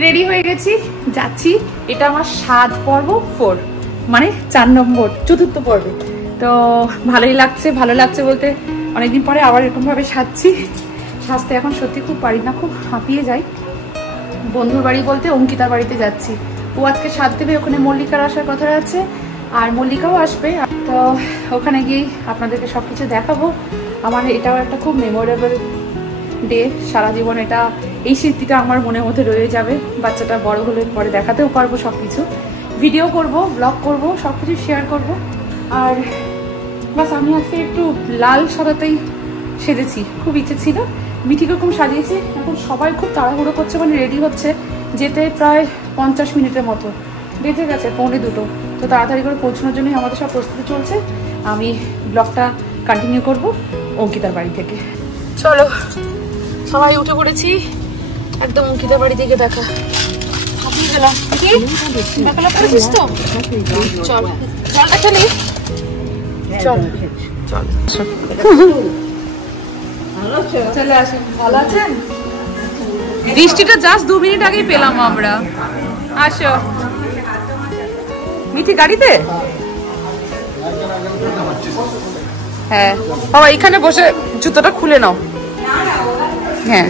Ready হয়ে গেছি, যাচ্ছি। এটা আমার 7 পর্ব 4, মানে 4 নম্বর, চতুর্থ পর্বে। তো ভালোই লাগছে, ভালো লাগছে বলতে অনেকদিন পরে আবার এরকম ভাবে সাজছি। সাজতে এখন সত্যি খুব পারি না, খুব হাঁপিয়ে যাই। বন্ধুর বাড়ি বলতে অঙ্কিতার বাড়িতে যাচ্ছি। ও আজকে সাজ দেবে, ওখানে মল্লিকার আসার কথা আছে, আর মল্লিকাও আসবে। তো ওখানে গিয়েই আপনাদেরকে সবকিছু দেখাবো। আমার এটাও একটা খুব মেমোরেবল ডে, সারা জীবন এটা, এই স্মৃতিটা আমার মনের মধ্যে রয়ে যাবে। বাচ্চাটা বড় হলে পরে দেখাতেও পারবো, সবকিছু ভিডিও করব, ব্লগ করব, সবকিছু শেয়ার করব। আর বাস আমি আজকে একটু লাল সাদাতেই সেজেছি, খুব ইচ্ছে ছিল। মিঠিকে কম সাজিয়েছি। এখন সবাই খুব তাড়াহুড়ো করছে, মানে রেডি হচ্ছে যেতে প্রায় 50 মিনিটের মতো বেঁচে গেছে, 1:45। তো তাড়াতাড়ি করে পৌঁছানোর জন্যই আমাদের সব প্রস্তুতি চলছে। আমি ব্লগটা কন্টিনিউ করব অঙ্কিতার বাড়ি থেকে। চলো, সবাই উঠে পড়েছি, একদম অঙ্কিতার বাড়ি থেকে দেখা। হাঁপিয়ে গেলাম। কি বেকালা করেছিস তো? চল, জলটা খেলি। চল চল, চলে আসুন। ভালো আছেন? বৃষ্টিটা জাস্ট 2 মিনিট আগেই পেলাম আমরা। আসো। মিঠি গাড়িতে? হ্যাঁ বাবা, এখানে বসে জুতোটা খুলে নাও। হ্যাঁ,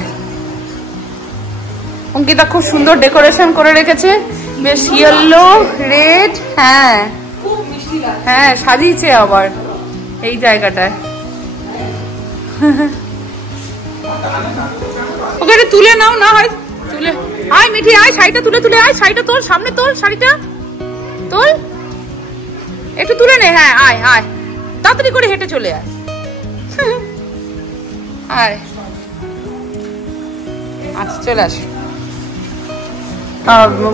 অঙ্কিতা খুব সুন্দর ডেকোরেশন করে রেখেছে, বেশ ইয়েলো রেড। হ্যাঁ হ্যাঁ, সাজিয়েছে আবার এই জায়গাটায়। ওখানে তুলে নাও, না হয় তুলে আয়। মিঠি আয়, শাড়িটা তুলে তুলে আয়। শাড়িটা তোল, সামনে তোল, শাড়িটা তোল, একটু তুলে নে। হ্যাঁ আয় আয়, তাড়াতাড়ি করে হেঁটে চলে আয়। আয়, আচ্ছা চলে আস।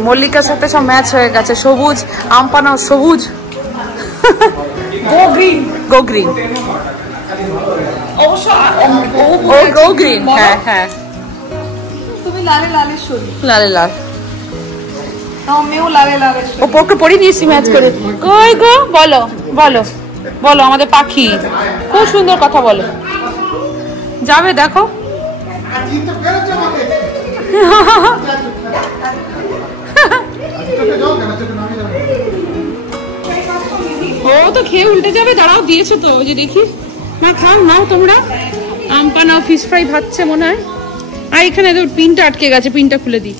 মল্লিকার সাথে সব ম্যাচ হয়ে গেছে, সবুজ আমপানা, সবুজ গো গ্রিন, গো গ্রিন অবশ্য, ও গো গ্রিন। হ্যাঁ হ্যাঁ, তুমি লালে লালে শরীর, লালে লাল, আমিও লালে লালে শরীর। ও পরকে পরি নিয়েছি ম্যাচ করে। কই গো, বলো বলো বলো, আমাদের পাখি খুব সুন্দর কথা বলে। যাবে দেখো। ও তো খেয়ে উল্টে যাবে, দাঁড়াও, দিয়েছো তো, ওই যে দেখি না। খাও, নাও তোমরা। আমপা নাও, ফিশ ফ্রাই ভাজছে মনে হয়। আর এখানে পিনটা আটকে গেছে, পিনটা খুলে দিই।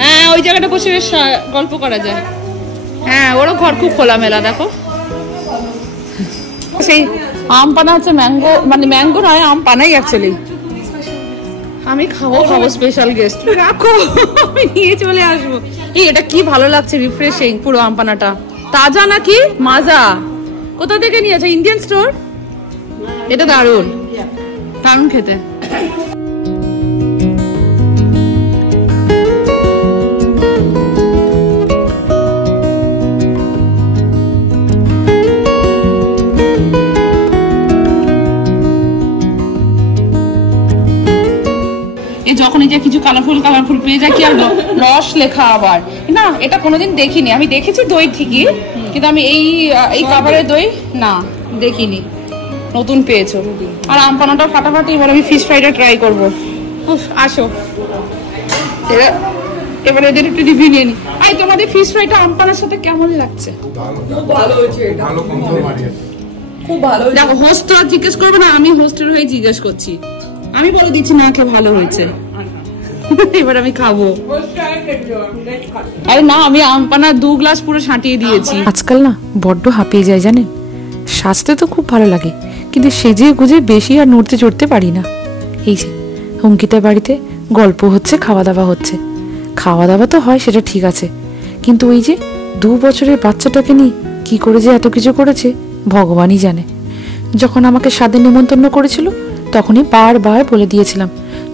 হ্যাঁ, ওই জায়গাটা বসে বেশ গল্প করা যায়। হ্যাঁ, ওরও ঘর খুব খোলামেলা, দেখো। সেই আমপানা হচ্ছে ম্যাঙ্গো, মানে ম্যাঙ্গো নয়, আমপানাই অ্যাকচুয়ালি। আমি খাবো স্পেশাল গেস্ট, রাখো, আমি নিয়ে চলে আসবো। এটা কি ভালো লাগছে, রিফ্রেশিং পুরো আমপানাটা। তাজা নাকি মাজা? কোথা থেকে নিয়েছে? Indian store? এটা দারুণ, দারুণ খেতে। যখন এই যে কিছু কালারফুল কালারফুল পেয়ে যায়, কি আর রস লেখা আবার না, এটা কোনোদিন দেখিনি। আমি দেখেছি দই ঠিকই, কিন্তু আমি এই কাভারের দই না দেখিনি। নতুন পেয়েছো। আর আমপানাটা ফাটাফাটি। এবার আমি ফিশ ফ্রাইটা ট্রাই করবো। আসো, এবার এদের একটু রিভিউ নিয়ে নি। আই, তোমাদের ফিশ ফ্রাইটা আমপানার সাথে কেমন লাগছে? খুব ভালো হয়েছে, খুব ভালো। দেখো, হোস্ট তো জিজ্ঞেস করবে না, আমি হোস্টের হয়ে জিজ্ঞেস করছি। আমি বলে দিচ্ছি না, খেয়ে ভালো হয়েছে। এবার আমি খাবো। আরে না, আমি আমপানা 2 গ্লাস পুরো ছাঁটিয়ে দিয়েছি। আজকাল না বড্ড হাঁপিয়ে যায় জানেন। সাজতে তো খুব ভালো লাগে, কিন্তু সেজে গুজে বেশি আর নড়তে চড়তে পারি না। এই যে অঙ্কিতার বাড়িতে গল্প হচ্ছে, খাওয়া দাওয়া হচ্ছে। খাওয়া দাওয়া তো হয়, সেটা ঠিক আছে, কিন্তু ওই যে 2 বছরের বাচ্চাটাকে নিয়ে কি করে যে এত কিছু করেছে ভগবানই জানে। যখন আমাকে স্বাদে নেমন্তন্ন করেছিল, তখনই বারবার বলে দিয়েছিলাম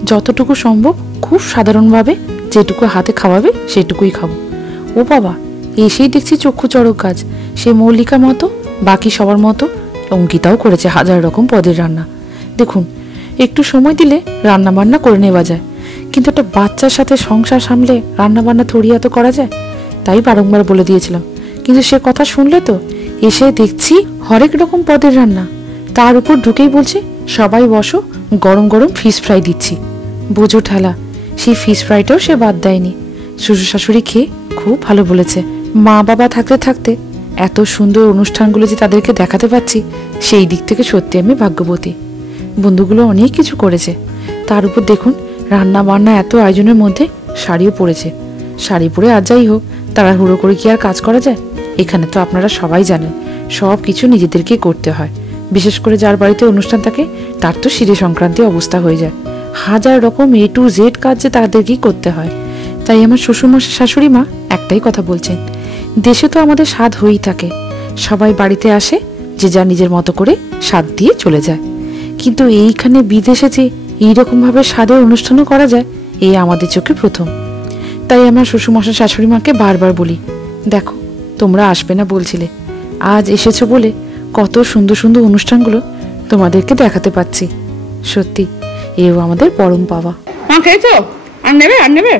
যতটুকু সম্ভব খুব সাধারণভাবে যেটুকু হাতে খাওয়াবে সেটুকুই খাবো। ও বাবা, এসেই দেখছি চক্ষু চড়ক গাছ। সে মল্লিকার মতো, বাকি সবার মতো অঙ্কিতাও করেছে 1000 রকম পদের রান্না। দেখুন, একটু সময় দিলে রান্না বান্না করে নেওয়া যায়, কিন্তু একটা বাচ্চার সাথে সংসার সামলে রান্না বান্না থরিয়া তো করা যায়। তাই বারংবার বলে দিয়েছিলাম, কিন্তু সে কথা শুনলে তো। এসে দেখছি হরেক রকম পদের রান্না, তার উপর ঢুকেই বলছে সবাই বসো, গরম গরম ফিশ ফ্রাই দিচ্ছি। বোঝো ঠেলা, সেই ফিশ ফ্রাইটাও সে বাদ দেয়নি। শ্বশুর শাশুড়ি খেয়ে খুব ভালো বলেছে। মা বাবা থাকতে থাকতে এত সুন্দর অনুষ্ঠানগুলো যে তাদেরকে দেখাতে পাচ্ছি, সেই দিক থেকে সত্যি আমি ভাগ্যবতী। বন্ধুগুলো অনেক কিছু করেছে, তার উপর দেখুন রান্না বান্না এত আয়োজনের মধ্যে শাড়িও পরেছে। শাড়ি পরে আর যাই হোক, তাড়াহুড়ো করে কি আর কাজ করা যায়? এখানে তো আপনারা সবাই জানেন সব কিছু নিজেদেরকেই করতে হয়। বিশেষ করে যার বাড়িতে অনুষ্ঠান থাকে তার তো শিরে সংক্রান্তি অবস্থা হয়ে যায়। হাজার রকম A to Z কাজ যে তাদেরকেই করতে হয়। তাই আমার শ্বশুরমশাই শাশুড়ি মা একটাই কথা বলছেন, দেশে তো আমাদের স্বাদ হয়েই থাকে, সবাই বাড়িতে আসে, যে যা নিজের মতো করে স্বাদ দিয়ে চলে যায়, কিন্তু এইখানে বিদেশে যে এইরকমভাবে স্বাদের অনুষ্ঠানও করা যায়, এই আমাদের চোখে প্রথম। তাই আমার শ্বশুরমশাই শাশুড়ি মাকে বারবার বলি, দেখো তোমরা আসবে না বলছিলে, আজ এসেছো বলে কত সুন্দর সুন্দর অনুষ্ঠানগুলো তোমাদেরকে দেখাতে পাচ্ছি। সত্যি এও আমাদের পরম পাওয়া। মা খেয়েছো? আর নেবে? আর নেবে?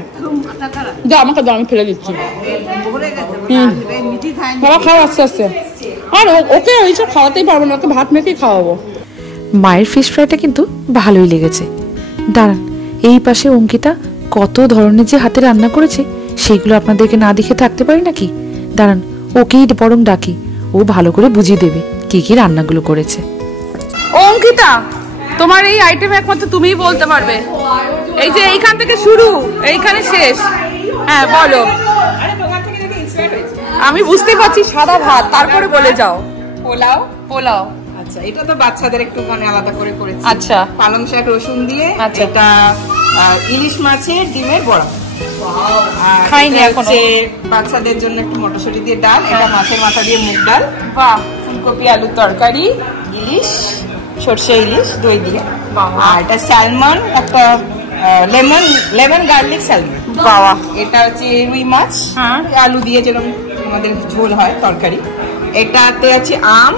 দাও আমাকে, দাও, আমি ফেলে দিচ্ছি। বাবা খাও আস্তে আস্তে। আর ওকে ওইসব খাওয়াতেই পারবো না, ওকে ভাত মেখেই খাওয়াবো। মায়ের ফিশ ফ্রাইটা কিন্তু ভালোই লেগেছে। দাঁড়ান, এই পাশে অঙ্কিতা কত ধরনের যে হাতে রান্না করেছে সেইগুলো আপনাদেরকে না দেখে থাকতে পারি নাকি? দাঁড়ান, ওকেই বরং ডাকি, ও ভালো করে বুঝিয়ে দেবে কি কি রান্নাগুলো করেছে। অঙ্কিতা, তোমার এই আইটেম একমাত্র তুমিই বলতে পারবে। এই যে এইখান থেকে শুরু, এইখানে শেষ। হ্যাঁ বলো। আমি বুঝতে পারছি সাদা ভাত, তারপরে বলে যাও। পোলাও। পোলাও, আচ্ছা, এটা তো বাচ্চাদের একটু মানে আলাদা করে করেছি। আচ্ছা। পালং শাক রসুন দিয়ে। আচ্ছা। এটা ইলিশ মাছের ডিমের বড়া। খাইনি এখনো। বাচ্চাদের জন্য একটু মটরশুঁটি দিয়ে ডাল। এটা মাছের মাথা দিয়ে মুগ ডাল। বাহ। ফুলকপি আলুর তরকারি, ইলিশ, সর্ষে ইলিশ দই দিয়ে। আর এটা স্যালমন, একটা লেমন গার্লিক স্যালমন। বাবা। এটা হচ্ছে রুই মাছ, আলু দিয়ে যেরকম আমাদের ঝোল হয় তরকারি। এটাতে আছে আম,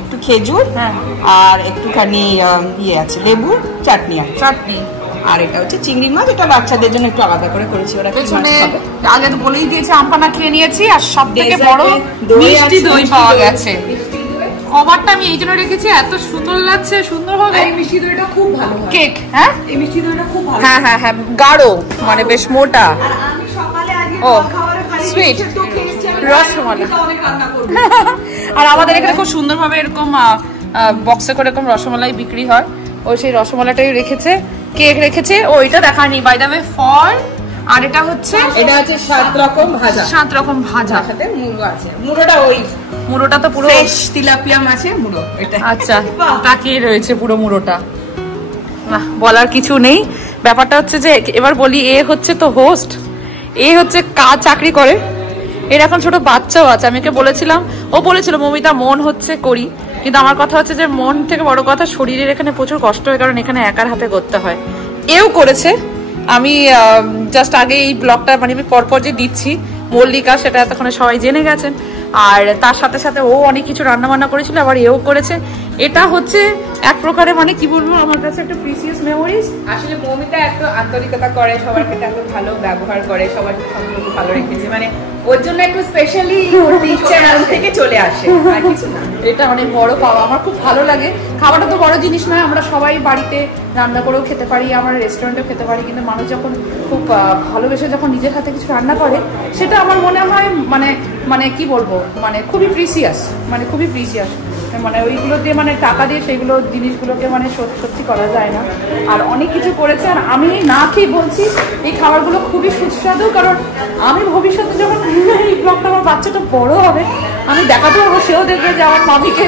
একটু খেজুর, আর একটুখানি ইয়ে আছে লেবু চাটনি। আর এটা হচ্ছে চিংড়ি মাছ, এটা বাচ্চাদের জন্য একটু আলাদা করে করেছি। ওরা পেছনে আগে তো বলেই দিয়েছে আম পানা খেয়ে নিয়েছি, আর সব থেকে বড় মিষ্টি দই পাওয়া গেছে। কভারটা আমি এই জন্য রেখেছি, এত সুন্দর লাগছে, সুন্দর হবে। এই মিষ্টি দইটা খুব ভালো হয়। কেক, হ্যাঁ এই মিষ্টি দইটা খুব ভালো। হ্যাঁ হ্যাঁ হ্যাঁ, গাঢ়, মানে বেশ মোটা। আর আমি সকালে আজকে খাবারে খালি সুইট তো খেয়েছি, আমি রসমালাই অনেক রান্না করব। আর আমাদের এখানে খুব সুন্দরভাবে এরকম বক্সে করে এরকম রসমালাই বিক্রি হয়। ও সেই রসমালাইটাই রেখেছে, কেক রেখেছে। ও এটা দেখানি, বাই দ্য ওয়ে ফল। আর এটা হচ্ছে 7 রকম ভাজা। 7 রকম ভাজা, সাথে মুড়ো আছে। মুড়োটা ওই মুড়োটা তো পুরো ফ্রেশ তিলাপিয়া মাছের মুড়ো এটা। আচ্ছা, তাকিয়ে রয়েছে পুরো মুড়োটা। না বলার কিছু নেই। ব্যাপারটা হচ্ছে যে এবার বলি, এ হচ্ছে তো হোস্ট, এ হচ্ছে কাজ চাকরি করে, এর এখন ছোট বাচ্চাও আছে। আমি ওকে বলেছিলাম, ও বলেছিল মমিতা মন হচ্ছে করি, কিন্তু আমার কথা হচ্ছে যে মন থেকে বড় কথা শরীরের এখানে প্রচুর কষ্ট হয়, কারণ এখানে একার হাতে করতে হয়। এও করেছে। আমি জাস্ট আগে এই ব্লগটা মানে আমি পরপর যে দিচ্ছি মল্লিকা, সেটা এতক্ষণে সবাই জেনে গেছেন। আর তার সাথে সাথে ও অনেক কিছু রান্না বান্না করেছিল, আবার এও করেছে। এটা হচ্ছে এক প্রকারে মানে কি বলবো, আমার কাছে একটা প্রিসিয়াস মেমোরিজ। আসলে মমিতা এত আন্তরিকতা করে, সবার সাথে এত ভালো ব্যবহার করে, সবার সম্পর্ক ভালো রেখেছে, মানে ওর জন্য একটু স্পেশালি করতে ইচ্ছে মন থেকে চলে আসে, আর কিছু না। এটা অনেক বড় পাওয়া, আমার খুব ভালো লাগে। খাবারটা তো বড় জিনিস নয়, আমরা সবাই বাড়িতে রান্না করেও খেতে পারি, আমরা রেস্টুরেন্টেও খেতে পারি, কিন্তু মানুষ যখন খুব ভালোবেসে যখন নিজের হাতে কিছু রান্না করে, সেটা আমার মনে হয় মানে মানে কি বলবো, মানে খুবই প্রিসিয়াস, মানে খুবই প্রিসিয়াস। মানে ওইগুলো দিয়ে মানে টাকা দিয়ে সেইগুলো জিনিসগুলোকে মানে সত্যি করা যায় না। আর অনেক কিছু করেছে, আর আমি না খেয়ে বলছি এই খাবারগুলো খুবই সুস্বাদু, কারণ আমি ভবিষ্যতে যখন এই ব্লগটা আমার বাচ্চাটা বড় হবে, আমি দেখাতে পারবো, সেও দেখবে যে আমার মামিকে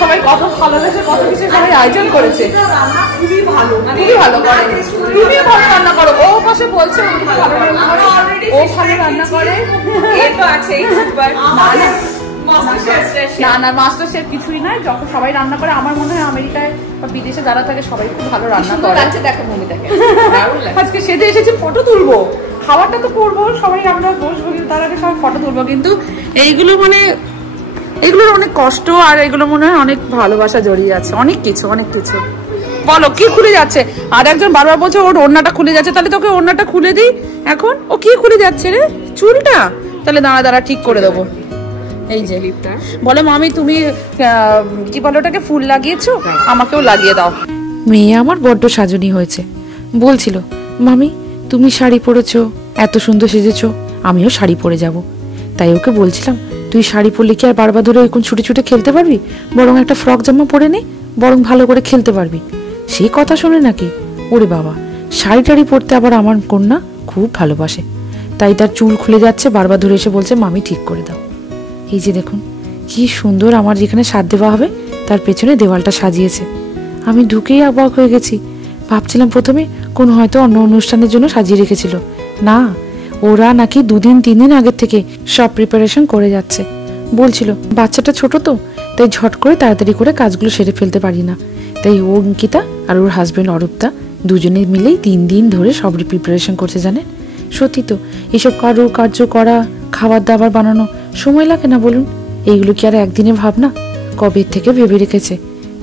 সবাই কত ভালোবেসে কত কিছু সবাই আয়োজন করেছে। রান্না খুবই ভালো, খুবই ভালো করে, তুমি ভালো রান্না করো। ও পাশে বলছে ও ভালো রান্না করে, ও ভালো রান্না করে। এ তো আছেই সুপার। না না, মাস্টার শেফ কিছুই নয়, যখন সবাই রান্না করে, আমার মনে হয় আমেরিকায় বা বিদেশে যারা থাকে সবাই খুব ভালো রান্না করে। দেখো মমিতাকে, আজকে সেজে এসেছি, ফটো তুলবো, খাবারটা তো করবো, সবাই আমরা বসবো, কিন্তু তার আগে সবাই ফটো তুলবো। কিন্তু এইগুলো মানে এগুলোর অনেক কষ্ট, আর এগুলো মনে হয় অনেক ভালোবাসা জড়িয়ে আছে, অনেক কিছু অনেক কিছু। বলো কি খুলে যাচ্ছে? আর একজন বারবার বলছে ওর ওড়নাটা খুলে যাচ্ছে, তাহলে তোকে ওড়নাটা খুলে দিই এখন। ও কি খুলে যাচ্ছে রে? চুলটা? তাহলে দাঁড়া ঠিক করে দেবো। এই যে বলে মামি তুমি কি বলো ওটাকে, ফুল লাগিয়েছো, আমাকেও লাগিয়ে দাও। মেয়ে আমার বড্ড সাজনী হয়েছে, বলছিল মামি তুমি শাড়ি পরেছো, এত সুন্দর সেজেছো, আমিও শাড়ি পরে যাব। তাই ওকে বলছিলাম, তুই শাড়ি পরলে কি আর বারবার ধরে এরকম ছুটে ছুটে খেলতে পারবি? বরং একটা ফ্রক জামা পরে নে, বরং ভালো করে খেলতে পারবি। সেই কথা শুনে নাকি, ওরে বাবা, শাড়ি টাড়ি পরতে আবার আমার কন্যা খুব ভালোবাসে। তাই তার চুল খুলে যাচ্ছে, বারবার ধরে এসে বলছে মামি ঠিক করে দাও। এই যে দেখুন কি সুন্দর আমার যেখানে সাজ দেওয়া হবে তার পেছনে দেওয়ালটা সাজিয়েছে। আমি ঢুকেই অবাক হয়ে গেছি। ভাবছিলাম প্রথমে কোন হয়তো অন্য অনুষ্ঠানের জন্য সাজিয়ে রেখেছিল, না, ওরা নাকি 2-3 দিন আগের থেকে সব প্রিপারেশন করে যাচ্ছে। বলছিল বাচ্চাটা ছোট তো, তাই ঝট করে তাড়াতাড়ি করে কাজগুলো সেরে ফেলতে পারি না। তাই ও অঙ্কিতা আর ওর হাজবেন্ড অরূপদা দুজনে মিলেই 3 দিন ধরে সব প্রিপারেশন করছে। জানেন, সত্যি তো এসব কার্য করা, খাবার দাবার বানানো সময় লাগে না বলুন? এইগুলো কি আর একদিনে ভাবনা? কবে থেকে ভেবে রেখেছে,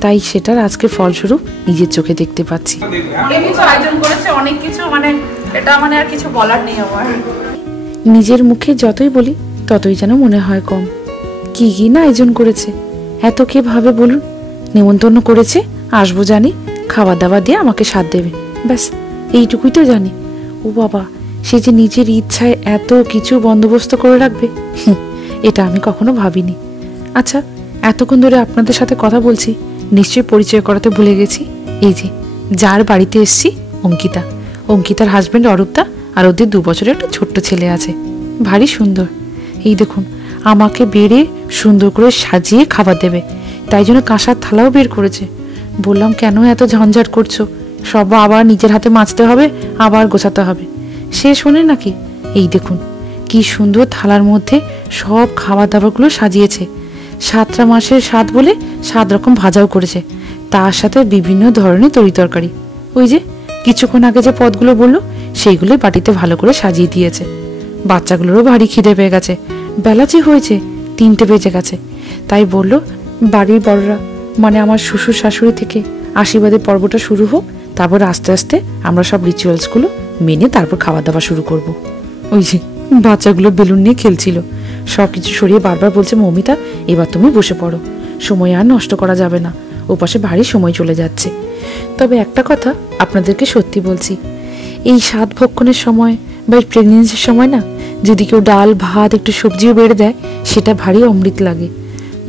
তাই সেটার আজকে ফলস্বরূপ নিজের চোখে দেখতে পাচ্ছি। অনেক কিছু আয়োজন করেছে, অনেক কিছু, মানে এটা মানে আর কিছু বলার নেই আমার। নিজের মুখে যতই বলি ততই যেন মনে হয় কম। কি কি না আয়োজন করেছে, এত কে ভাবে বলুন? নেমন্তন্ন করেছে, আসবো জানি, খাবার দাবার দিয়ে আমাকে সাথ দেবে, ব্যাস এইটুকুই তো জানি। ও বাবা, সে যে নিজের ইচ্ছায় এত কিছু বন্দোবস্ত করে রাখবে, এটা আমি কখনো ভাবিনি। আচ্ছা, এতক্ষণ ধরে আপনাদের সাথে কথা বলছি, নিশ্চয়ই পরিচয় করাতে ভুলে গেছি। এই যে যার বাড়িতে এসছি, অঙ্কিতা, অঙ্কিতার হাজবেন্ড অরূপদা, আর ওদের 2 বছরের একটা ছোট্ট ছেলে আছে, ভারী সুন্দর। এই দেখুন, আমাকে বেড়ে সুন্দর করে সাজিয়ে খাবার দেবে, তাই জন্য কাঁসার থালাও বের করেছে। বললাম কেন এত ঝঞ্ঝাট করছো, সব আবার নিজের হাতে মাজতে হবে, আবার গোছাতে হবে। সে শোনে নাকি? এই দেখুন কি সুন্দর থালার মধ্যে সব খাবার দাবারগুলো সাজিয়েছে। 7টা মাসের স্বাদ বলে 7 রকম ভাজাও করেছে, তার সাথে বিভিন্ন ধরনের তরি তরকারি। ওই যে কিছুক্ষণ আগে যে পদগুলো বললো সেইগুলো বাটিতে ভালো করে সাজিয়ে দিয়েছে। বাচ্চাগুলোরও ভারী খিদে পেয়ে গেছে, বেলা যে হয়েছে 3টে বেজে গেছে। তাই বলল বাড়ির বড়রা, মানে আমার শ্বশুর শাশুড়ি থেকে আশীর্বাদের পর্বটা শুরু হোক, তারপর আস্তে আস্তে আমরা সব রিচুয়ালসগুলো মেনে তারপর খাওয়া দাওয়া শুরু করব। ওই যে বাচ্চাগুলো বেলুন নিয়ে খেলছিল, সব কিছু সরিয়ে বারবার বলছে মৌমিতা এবার তুমি বসে পড়ো, সময় আর নষ্ট করা যাবে না, ওপাশে ভারী সময় চলে যাচ্ছে। তবে একটা কথা আপনাদেরকে সত্যি বলছি, এই স্বাদ ভক্ষণের সময় বা প্রেগনেন্সির সময় না, যদি কেউ ডাল ভাত একটু সবজিও বেড়ে দেয়, সেটা ভারী অমৃত লাগে।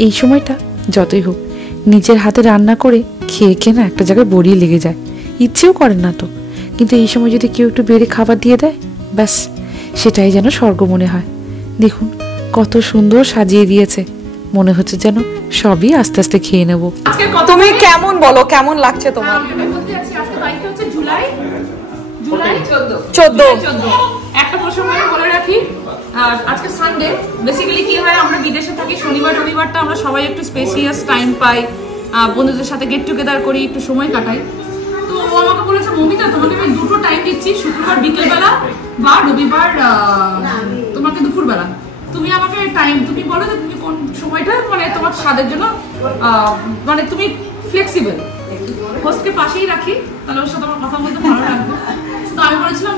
এই সময়টা যতই হোক নিজের হাতে রান্না করে খেয়ে খেয়ে না একটা জায়গায় বড়িয়ে লেগে যায়, ইচ্ছেও করে না তো, কিন্তু এই সময় যদি কেউ একটু বেড়ে খাবার দিয়ে দেয়, ব্যাস সেটাই যেন স্বর্গ মনে হয়। দেখুন কত সুন্দর সাজিয়ে দিয়েছে, মনে হচ্ছে যেন সবই আস্তে আস্তে খেয়ে নেবো। তুমি কেমন বলো, কেমন লাগছে তোমার? জুলাই 14। একটা প্রসঙ্গ বলে রাখি, আজকে সানডে। বেসিক্যালি কি হয়, আমরা বিদেশে থাকি, শনিবার রবিবারটা আমরা সবাই একটু স্পেশিয়াস টাইম পাই, বন্ধুদের সাথে গেট টুগেদার করি, একটু সময় কাটাই। তো ও আমাকে বলেছে মমিতা তোমাকে আমি 2টো টাইম দিচ্ছি, শুক্রবার বিকেলবেলা বা রবিবার তোমাকে দুপুরবেলা। তুমি আমাকে টাইম তুমি বলো যে তুমি কোন সময়টা মানে তোমার স্বাদের জন্য মানে তুমি ফ্লেক্সিবল। হোস্টকে পাশেই রাখি, তাহলে ওর সাথে আমার কথা বলতে ভালো লাগবে। তো আমি বলেছিলাম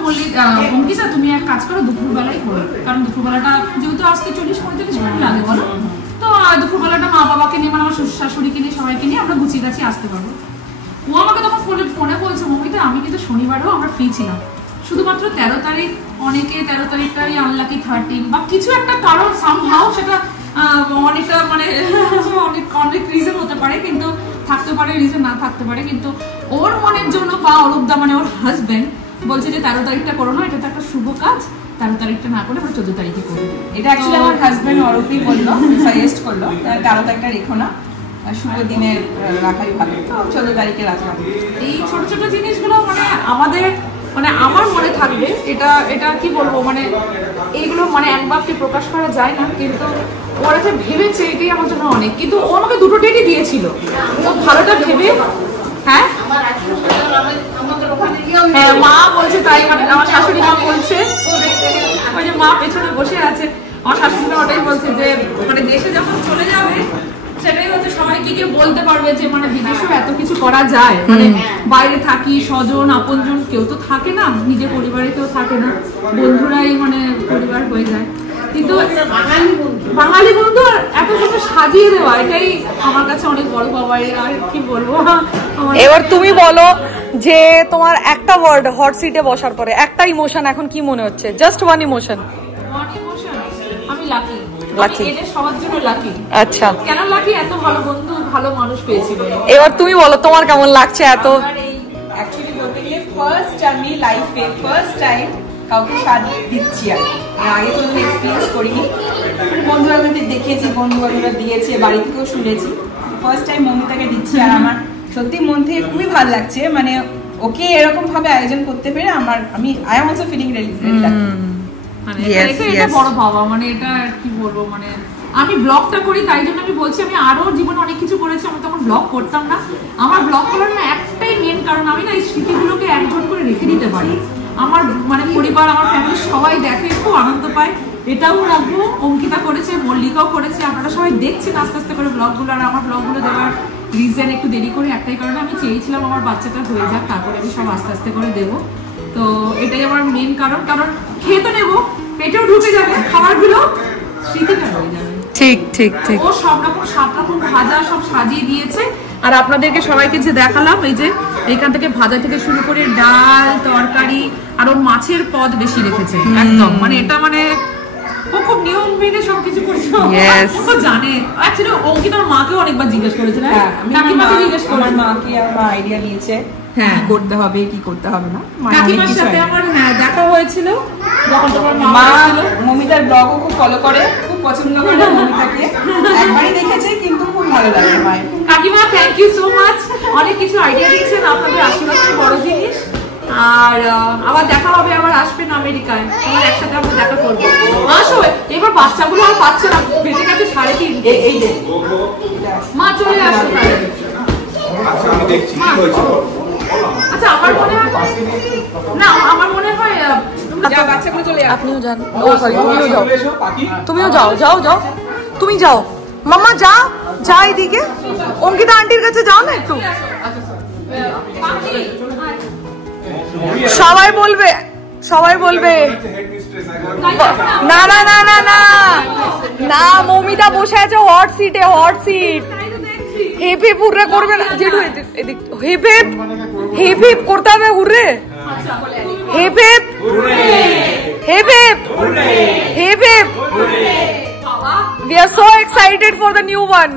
অঙ্কিতা তুমি এক কাজ করো, দুপুরবেলাই করো, কারণ দুপুরবেলাটা যেহেতু আজকে 40-45 মিনিট লাগে বলো, তো দুপুরবেলাটা মা বাবাকে নিয়ে, মানে আমার শ্বশুর শাশুড়িকে নিয়ে, সবাইকে নিয়ে আমরা গুছিয়ে গাছিয়ে আসতে পারবো। ও আমাকে তখন ফোনে বলছে মমিতা আমি কিন্তু শনিবারেও আমরা ফ্রি ছিলাম, শুধুমাত্র 13 তারিখ, অনেকে 13 তারিখটাই আনলাকি 13 বা কিছু একটা কারণ সামহাও, সেটা অনেকটা মানে অনেক রিজন হতে পারে, কিন্তু থাকতে পারে রিজন, না থাকতে পারে, কিন্তু ওর মনের জন্য বা অরূপদা মানে ওর হাজবেন্ড বলছে যে 13 তারিখটা করো না, এটা তো একটা শুভ কাজ, 13 তারিখটা না করে আমরা 14 তারিখে করবো। এটা অ্যাকচুয়ালি আমার হাজবেন্ড অরূপই বললো, সাজেস্ট করলো 13 তারিখটা রেখো না, শুভ দিনে রাখাই ভালো, 14 তারিখে রাখলাম। এই ছোট ছোট জিনিসগুলো মানে আমাদের মানে আমার মনে থাকবে, এটা কি বলবো, মানে এইগুলো মানে এক বাক্যে প্রকাশ করা যায় না, কিন্তু ওরা যে ভেবেছে এটাই আমার জন্য অনেক। কিন্তু ও আমাকে 2টো ডেটই দিয়েছিল, ও ভালোটা ভেবে। হ্যাঁ হ্যাঁ, মা বলছে তাই, মানে আমার শাশুড়ি মা বলছে, ওই যে মা পেছনে বসে আছে, আমার শাশুড়ি মা ওটাই বলছে যে মানে দেশে যখন চলে যাবে সেটাই হচ্ছে সবাইকে কেউ বলতে পারবে যে মানে বিদেশেও এত কিছু করা যায়, মানে বাইরে থাকি, স্বজন আপনজন কেউ তো থাকে না, নিজের পরিবারে কেউ থাকে না, বন্ধুরাই মানে পরিবার হয়ে যায়। কিন্তু বাঙালি বন্ধু আর এত সুন্দর সাজিয়ে দেওয়া, এটাই আমার কাছে অনেক বড় পাওয়া। আর কি বলবো। এবার তুমি বলো যে তোমার একটা ওয়ার্ড হট সিটে বসার পরে একটা ইমোশন এখন কি মনে হচ্ছে? Just one emotion. আমি লাকি। লাকি এটা সবার জন্য লাকি। আচ্ছা, কেন লাকি? এত ভালো বন্ধু, ভালো মানুষ পেয়েছি বলে। এবার তুমি বলো তোমার কেমন লাগছে? এত অ্যাকচুয়ালি বলতে গেলে ফার্স্ট আমি লাইফে ফার্স্ট টাইম কাউকে শাড়ি দিচ্ছি। আর আগে তো এক্সপিরিয়েন্স করিনি, বন্ধু বান্ধবদের দেখেছি, বন্ধু বান্ধবরা দিয়েছে, বাড়ি থেকেও শুনেছি। ফার্স্ট টাইম মমিতাকে দিচ্ছি আর আমার সত্যি মন থেকে খুবই ভালো লাগছে। মানে ওকে এরকম ভাবে আয়োজন করতে পেরে আমি I am also feeling really lucky. মানে এটা বড় পাওয়া। মানে এটা কি বলবো, মানে আমি ব্লগটা করি তাই জন্য আমি বলছি, আমি আরো জীবনে অনেক কিছু করেছি, আমি তখন ব্লগ করতাম না। আমার ব্লগ করার না একটাই মেন কারণ, আমি না এই স্মৃতিগুলোকে একজোট করে রেখে দিতে পারি। আমার মানে পরিবার, আমার ফ্যামিলি সবাই দেখে, খুব আনন্দ পায়। এটাও রাখবো, অঙ্কিতা করেছে, মল্লিকাও করেছে, আপনারা সবাই দেখছেন আস্তে আস্তে করে ব্লগগুলো। আর আমার ব্লগগুলো দেওয়ার রিজন একটু দেরি করে একটাই কারণে, আমি চেয়েছিলাম আমার বাচ্চাটা হয়ে যাক, তারপরে আমি সব আস্তে আস্তে করে দেবো। তো এটাই আমার মেন কারণ। কারণ খেয়ে তো নেবো, পেটেও ঢুকে যাবে খাবারগুলো, স্মৃতিটা হয়ে যাবে। ঠিক ঠিক ঠিক। ও সব রকম 7 রকম ভাজা সব সাজিয়ে দিয়েছে। আর আপনাদেরকে সবাইকে যে দেখালাম, এই যে এখান থেকে ভাজা থেকে শুরু করে ডাল, তরকারি, আর ওর মাছের পদ বেশি রেখেছে একদম। মানে এটা মানে ও খুব নিয়ম মেনে সবকিছু করছে। ও জানে। অ্যাকচুয়ালি অঙ্কিতার মাকেও অনেকবার জিজ্ঞেস করেছে, কাকিমাকে জিজ্ঞেস করে, মাকে আমার আইডিয়া নিয়েছে হ্যাঁ করতে হবে কি করতে হবে না। কাকিমার সাথে আমার দেখা হয়েছিল যখন তোমার মা ছিল। মমিতার ব্লগও খুব ফলো করে, খুব পছন্দ করে মমিতাকে, একবারই দেখেছে কিন্তু খুব ভালো লাগে মায়ের। কাকিমা থ্যাংক ইউ সো মাচ, অনেক কিছু আইডিয়া দিয়েছেন, আপনাদের আশীর্বাদ খুব বড় জিনিস। আর আবার দেখা হবে, আবার আসবেন আমেরিকায়, আবার একসাথে আমরা দেখা করবো। আসো, এবার বাচ্চাগুলো আর পাচ্ছে না, বেঁচে গেছে 3:30। এই যে মা চলে আসো তাহলে। আচ্ছা আমার মনে হয় না, আমার মনে হয় বাচ্চাগুলো চলে আসো। আপনিও যান। ও সরি, তুমিও যাও, তুমিও যাও, যাও যাও, তুমি যাও মাম্মা, যা যা এদিকে অঙ্কিতা আন্টির কাছে যাও না একটু। সবাই বলবে, সবাই বলবে না না না না না না, মমিতা বসে আছে হট সিটে, হট সিট। হেপ হেপ হুররে করবে না জেঠু, এদিক হেপ হেপ হেপ হেপ করতে হবে, hurray হেপ হেপ হেপ হেপ হেপ হেপ। We are so excited for the new one.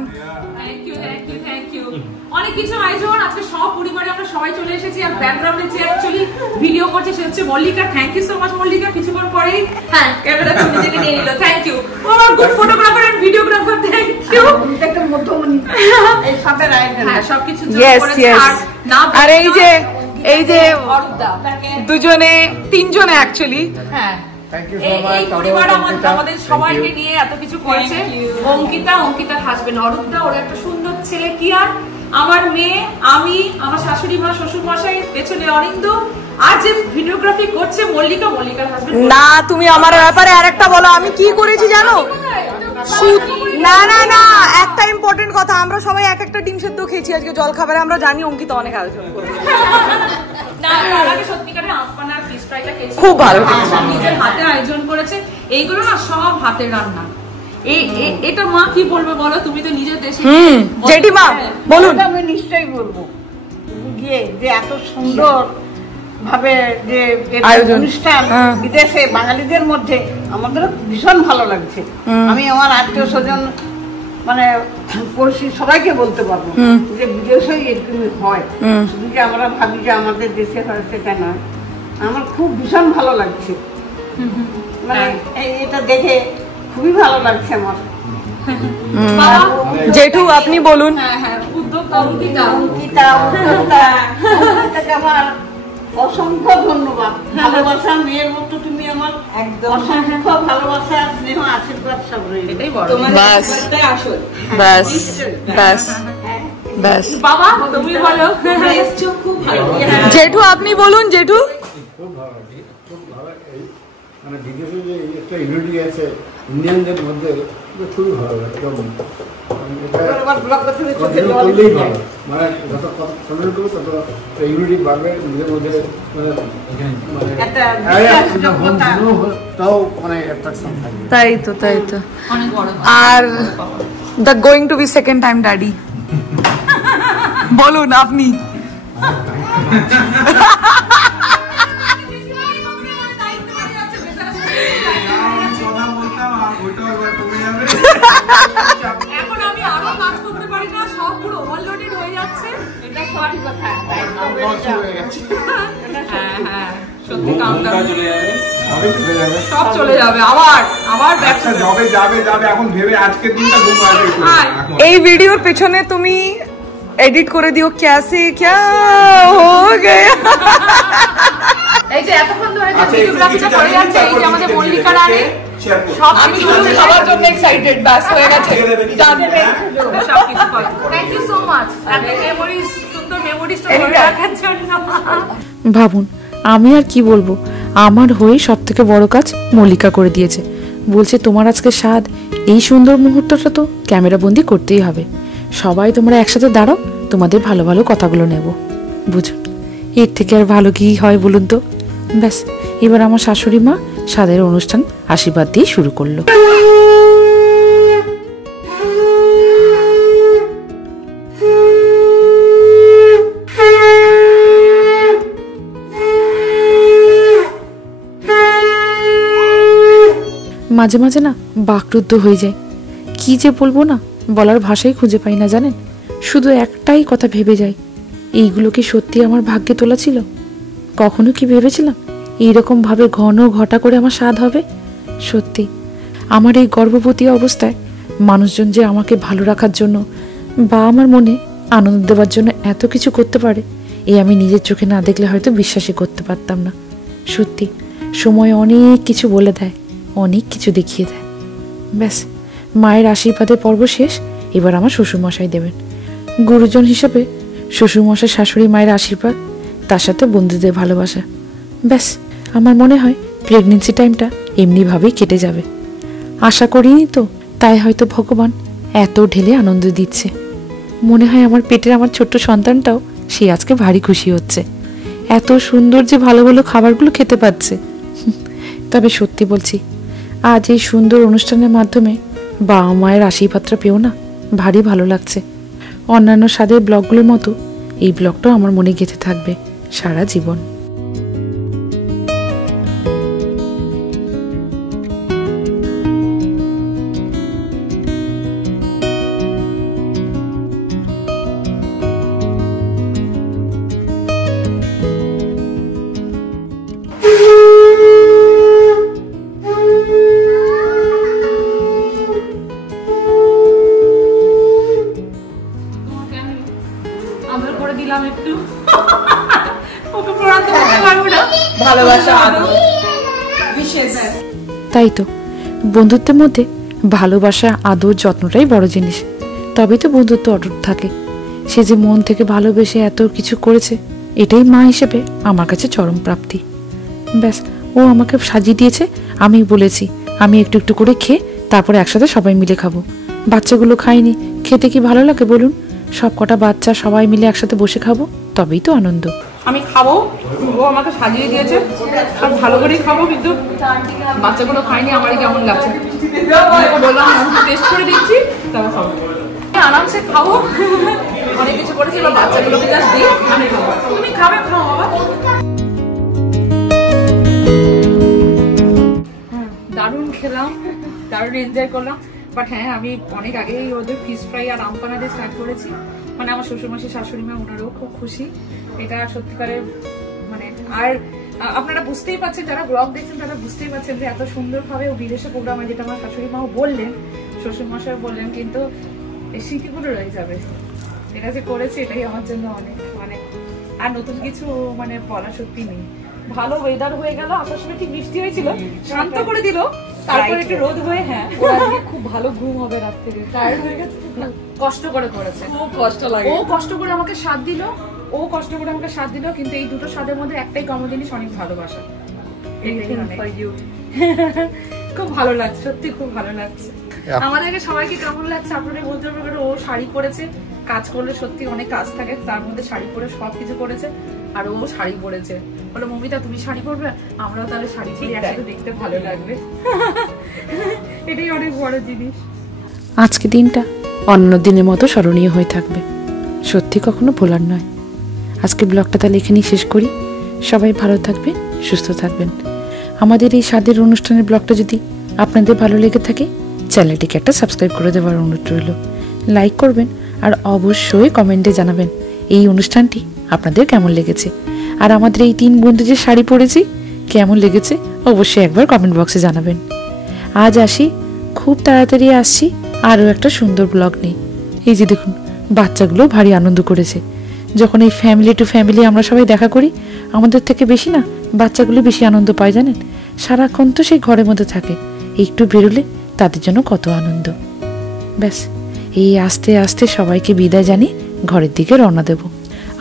অনেক কিছু আয়োজন আজকে সব পরিবারে আমরা সবাই চলে এসেছি। আর ব্যাকগ্রাউন্ডে যে অ্যাকচুয়ালি ভিডিও করছে সে হচ্ছে Mallika. Thank you so much Mallika, কিছুক্ষণ পরেই হ্যাঁ ক্যামেরা ছবি থেকে নিয়ে নিল। Thank you. ও আমার good photographer and videographer, thank you. একটা মধ্যমণি এই সাথে রাইট হ্যাঁ সবকিছু করেছে। আর না আর এই যে দুজনে তিনজনে অ্যাকচুয়ালি হ্যাঁ এই পরিবার আমাদের সবাইকে নিয়ে এত কিছু করেছে। অঙ্কিতার হাজবেন্ড অরূপদা, ওর একটা সুন্দর ছেলে কিয়ার, আমার মেয়ে, আমি, আমার শাশুড়ি মা, শ্বশুর মশাই, পেছনে অরিন্দ, আর যে ভিডিওগ্রাফি করছে মল্লিকার হাজবেন্ড। না তুমি আমার ব্যাপারে আরেকটা বলো, আমি কি করেছি জানো? না না না, একটা ইম্পর্টেন্ট কথা, আমরা সবাই এক একটা ডিম সেদ্ধ খেয়েছি আজকে জল খাবারে। আমরা জানি অঙ্কিতা অনেক আয়োজন করবে। খুব ভালো, নিজের হাতে আয়োজন করেছে। এইগুলো না সব হাতের রান্না। এটা মা কি বলবে বলো, তুমি তো নিজের দেশে। জেঠিমা বলুন। আমি নিশ্চয়ই বলবো গিয়ে যে এত সুন্দর ভাবে যে অনুষ্ঠান বিদেশে বাঙালিদের মধ্যে আমাদের ভীষণ ভালো লাগছে। আমি আমার আত্মীয় স্বজন মানে পড়শি সবাইকে বলতে পারবো যে বিদেশেই এরকমই হয়, শুধু যে আমরা ভাবি যে আমাদের দেশে হয় সেটা নয়। আমার খুব ভীষণ ভালো লাগছে, মানে এটা দেখে খুবই ভালো লাগছে আমার। জেঠু আপনি বলুন। আমার অসংখ্য ধন্যবাদ, ভালোবাসা মেয়ের মতো তুমি আমার একদম অসংখ্য ভালোবাসা, স্নেহ, আশীর্বাদ সব রয়েছে। বাবা তুমি বলো। জেঠু আপনি বলুন। জেঠু মানে বিদেশে যে একটা ইউনিটি আছে ইন্ডিয়ানদের মধ্যে খুবই ভালো একদম করলেই ভালো মানে যত কন্ট্রোল করবো তত ইউনিটি বাড়বে নিজেদের মধ্যে তাও মানে অ্যাট্রাকশন থাকবে। তাই তো আর the going to be second time daddy বলুন আপনি। এখন আমি আরো কাজ করতে পারি না, সব পুরো ওভারলোডেড হয়ে যাচ্ছে। এটা সত্যি কথা। হ্যাঁ সত্যি কামটা চলে যাবে, সব চলে যাবে। আবার ব্যবসা যাবে এখন ভেবে আজকের দিনটা ঘুম আসবে। এই ভিডিওর পেছনে তুমি এডিট করে দিও ক্যাসে ক্যা হো গয়া। এই যে এতক্ষণ ধরে যে ভিডিওগ্রাফিটা করে যাচ্ছে, এই যে আমাদের মল্লিকা রানী সব আমি শুনছি খাওয়ার জন্য এক্সাইটেড, ব্যাস হয়ে গেছে। সব কিছু করে। থ্যাংক ইউ সো মাচ এত মেমোরিজ, সুন্দর মেমোরিজ তো ধরে রাখার জন্য। ভাবুন আমি আর কি বলবো, আমার হয়ে সব থেকে বড় কাজ মল্লিকা করে দিয়েছে। বলছে তোমার আজকে স্বাদ, এই সুন্দর মুহূর্তটা তো ক্যামেরা বন্দি করতেই হবে। সবাই তোমরা একসাথে দাঁড়াও, তোমাদের ভালো ভালো কথাগুলো নেব। বুঝুন এর থেকে আর ভালো কি হয় বলুন তো। ব্যাস এবার আমার শাশুড়ি মা স্বাদের অনুষ্ঠান আশীর্বাদ দিয়ে শুরু করলো। মাঝে মাঝে না বাকরুদ্ধ হয়ে যায়, কি যে বলবো না, বলার ভাষাই খুঁজে পাই না জানেন। শুধু একটাই কথা ভেবে যাই, এইগুলো কি সত্যি আমার ভাগ্যে তোলা ছিল? কখনো কি ভেবেছিলাম এইরকম ভাবে ঘন ঘটা করে আমার স্বাদ হবে? সত্যি আমার এই গর্ভবতী অবস্থায় মানুষজন যে আমাকে ভালো রাখার জন্য বা আমার মনে আনন্দ দেওয়ার জন্য এত কিছু করতে পারে, এই আমি নিজের চোখে না দেখলে হয়তো বিশ্বাসই করতে পারতাম না। সত্যি সময় অনেক কিছু বলে দেয়, অনেক কিছু দেখিয়ে দেয়। ব্যাস মায়ের আশীর্বাদের পর্ব শেষ, এবার আমার শ্বশুরমশাই দেবেন। গুরুজন হিসাবে শ্বশুরমশাই শাশুড়ি মায়ের আশীর্বাদ, তার সাথে বন্ধুদের ভালোবাসা। ব্যাস আমার মনে হয় প্রেগনেন্সি টাইমটা এমনিভাবেই কেটে যাবে। আশা করিনি তো, তাই হয়তো ভগবান এত ঢেলে আনন্দ দিচ্ছে। মনে হয় আমার পেটের আমার ছোট্ট সন্তানটাও সে আজকে ভারী খুশি হচ্ছে, এত সুন্দর যে ভালো ভালো খাবারগুলো খেতে পাচ্ছে। তবে সত্যি বলছি, আজ এই সুন্দর অনুষ্ঠানের মাধ্যমে বাবা মায়ের আশীর্বাদটা পেও না ভারী ভালো লাগছে। অন্যান্য স্বাদের ব্লগগুলোর মতো এই ব্লগটাও আমার মনে গেঁথে থাকবে সারা জীবন। তাই তো বন্ধুত্বের মধ্যে ভালোবাসা, আদর, যত্নটাই বড় জিনিস। তবেই তো বন্ধুত্ব অটুট থাকে। সে যে মন থেকে ভালোবেসে এত কিছু করেছে, এটাই মা হিসেবে আমার কাছে চরম প্রাপ্তি। ব্যাস ও আমাকে সাজিয়ে দিয়েছে, আমি বলেছি আমি একটু একটু করে খেয়ে তারপরে একসাথে সবাই মিলে খাবো। বাচ্চাগুলো খায়নি, খেতে কি ভালো লাগে বলুন? সব কটা বাচ্চা সবাই মিলে একসাথে বসে খাবো, তবেই তো আনন্দ। আমি খাবো, ও আমাকে সাজিয়ে দিয়েছে, আর ভালো করেই খাবো, কিন্তু বাচ্চাগুলো খায়নি, আমারই কেমন লাগছে। বললাম আমি টেস্ট করে দিচ্ছি, তারপর খাবো। আরামসে খাবো, অনেক কিছু করেছি, এবার বাচ্চাগুলোকে জাস্ট দিই, আমি খাবো। তুমি খাবে, খাও বাবা। দারুণ খেলাম, দারুণ এনজয় করলাম। বাট হ্যাঁ, আমি অনেক আগেই ওদের ফিশ ফ্রাই আর আমপানা দিয়ে স্টার্ট করেছি। মানে আমার শ্বশুরমশাই, শাশুড়ি মা, ওনারাও খুব খুশি। এটা সত্যিকারের মানে, আর আপনারা বুঝতেই পারছেন, যারা ব্লগ দেখছেন তারা বুঝতেই পারছেন যে এত সুন্দরভাবে বিদেশে প্রোগ্রাম হয়, যেটা আমার শাশুড়ি মাও বললেন, শ্বশুরমশাই বললেন, কিন্তু এই স্মৃতিগুলো রয়ে যাবে। এটা যে করেছি এটাই আমার জন্য অনেক, মানে আর নতুন কিছু মানে বলা সত্যি নেই। ভালো ওয়েদার হয়ে গেল, আসার সময় ঠিক বৃষ্টি হয়েছিল, শান্ত করে দিল, তারপর একটু রোদ হয়ে, হ্যাঁ খুব ভালো ঘুম হবে রাত থেকে। টায়ার্ড হয়ে গেছে, কষ্ট করে করেছে, খুব কষ্ট লাগে। ও কষ্ট করে আমাকে সাথ দিল, কিন্তু এই দুটো স্বাদের মধ্যে একটাই কমন জিনিস, অনেক ভালোবাসা। খুব ভালো লাগছে, সত্যি খুব ভালো লাগছে। আমাদেরকে সবাইকে কেমন লাগছে আপনারা বলতে পারবেন। ও শাড়ি পরেছে, কাজ করলে সত্যি অনেক কাজ থাকে, তার মধ্যে শাড়ি পরে সবকিছু করেছে, আর ও শাড়ি পরেছে। বলো মমিতা তুমি শাড়ি পরবে, আমরাও তাহলে শাড়ি পরে একসাথে দেখতে ভালো লাগবে। এটাই অনেক বড় জিনিস। আজকে দিনটা অন্য দিনের মতো স্মরণীয় হয়ে থাকবে, সত্যি কখনো ভোলার নয়। আজকে ব্লগটা তাহলে এখানেই শেষ করি। সবাই ভালো থাকবেন, সুস্থ থাকবেন। আমাদের এই স্বাদের অনুষ্ঠানের ব্লগটা যদি আপনাদের ভালো লেগে থাকে, চ্যানেলটিকে একটা সাবস্ক্রাইব করে দেওয়ার অনুরোধ রইল। লাইক করবেন আর অবশ্যই কমেন্টে জানাবেন এই অনুষ্ঠানটি আপনাদের কেমন লেগেছে। আর আমাদের এই 3 বন্ধু যে শাড়ি পরেছি কেমন লেগেছে অবশ্যই একবার কমেন্ট বক্সে জানাবেন। আজ আসি, খুব তাড়াতাড়ি আসছি আরও একটা সুন্দর ব্লগ নেই। এই যে দেখুন, বাচ্চাগুলো ভারী আনন্দ করেছে। যখন এই ফ্যামিলি টু ফ্যামিলি আমরা সবাই দেখা করি, আমাদের থেকে বেশি না বাচ্চাগুলো বেশি আনন্দ পায় জানেন। সারাক্ষণ তো সেই ঘরের মধ্যে থাকে, একটু বেরোলে তাদের জন্য কত আনন্দ। ব্যাস, এই আস্তে আস্তে সবাইকে বিদায় জানিয়ে ঘরের দিকে রওনা দেব।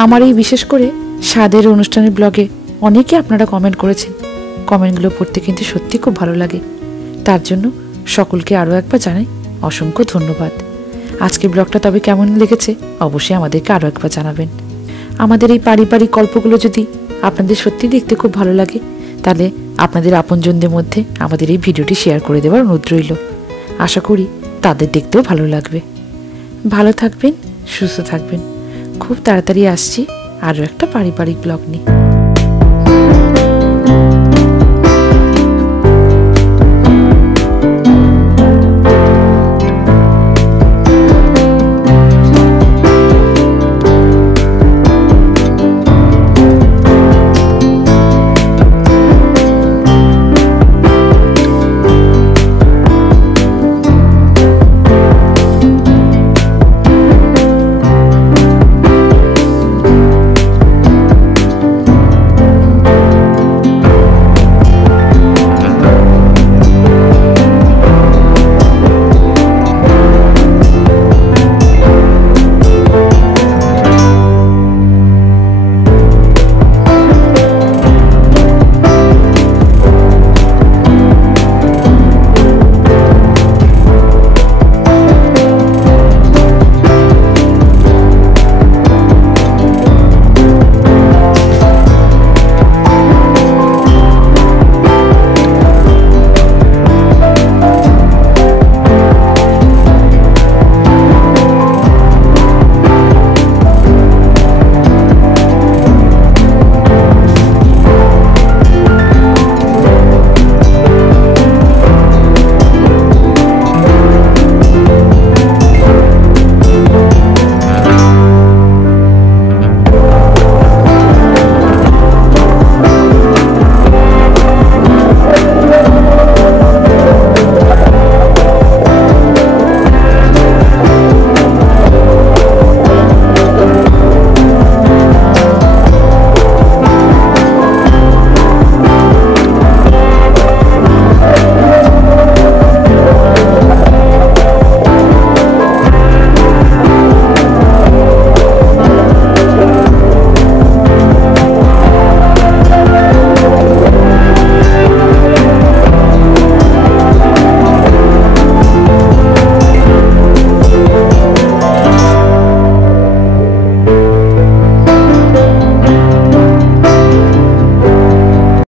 আমার এই বিশেষ করে স্বাদের অনুষ্ঠানের ব্লগে অনেকে আপনারা কমেন্ট করেছেন, কমেন্টগুলো পড়তে কিন্তু সত্যি খুব ভালো লাগে। তার জন্য সকলকে আরও একবার জানাই অসংখ্য ধন্যবাদ। আজকের ব্লগটা তবে কেমন লেগেছে অবশ্যই আমাদেরকে আরও একবার জানাবেন। আমাদের এই পারিবারিক গল্পগুলো যদি আপনাদের সত্যি দেখতে খুব ভালো লাগে, তাহলে আপনাদের আপনজনদের মধ্যে আমাদের এই ভিডিওটি শেয়ার করে দেওয়ার অনুরোধ রইল। আশা করি তাদের দেখতেও ভালো লাগবে। ভালো থাকবেন, সুস্থ থাকবেন। খুব তাড়াতাড়ি আসছি আরও একটা পারিবারিক ব্লগ নিয়ে।